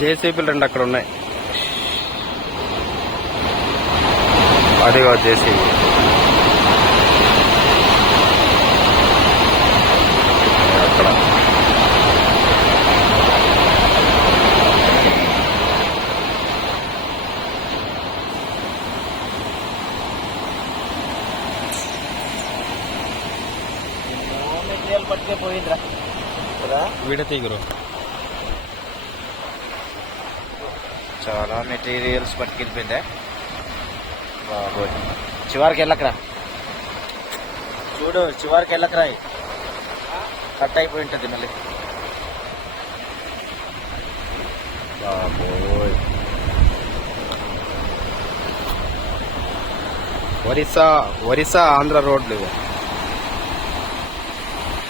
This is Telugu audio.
జేసీబీలు రెండు అక్కడ ఉన్నాయి. అదిగో జేసీబీ. అక్కడ మెటీరియల్ పట్టుకే పోయిందిరా విడతీగురు. చాలా మెటీరియల్స్ పట్టుకెళ్ళిపోయిందా బాబోయ్. చివరికి వెళ్ళకరా, చూడు చివరికి వెళ్ళకరా, కట్ అయిపోయి ఉంటుంది మళ్ళీ. బాబోయ్. ఒరిస్సా ఆంధ్ర రోడ్లు ఇవి.